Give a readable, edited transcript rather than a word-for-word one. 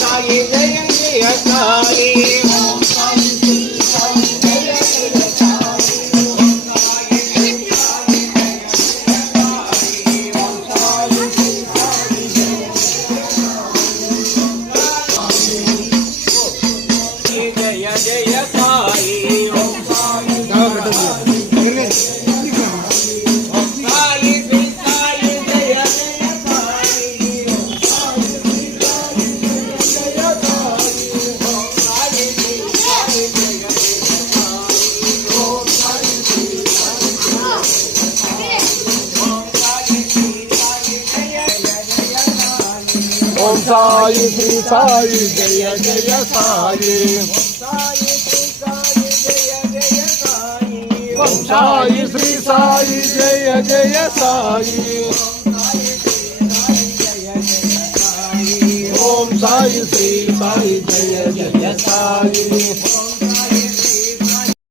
Sai Jaya Jaya Sai Om Sai Shri Sai Jaya Jaya Sai Om Sai Shri Sai Jaya Jaya Sai Om Sai Om Sai Shri Sai Jaya Jaya Sai Om Sai Shri Sai Jaya Jaya Sai Om Sai Shri Sai Jaya Jaya Sai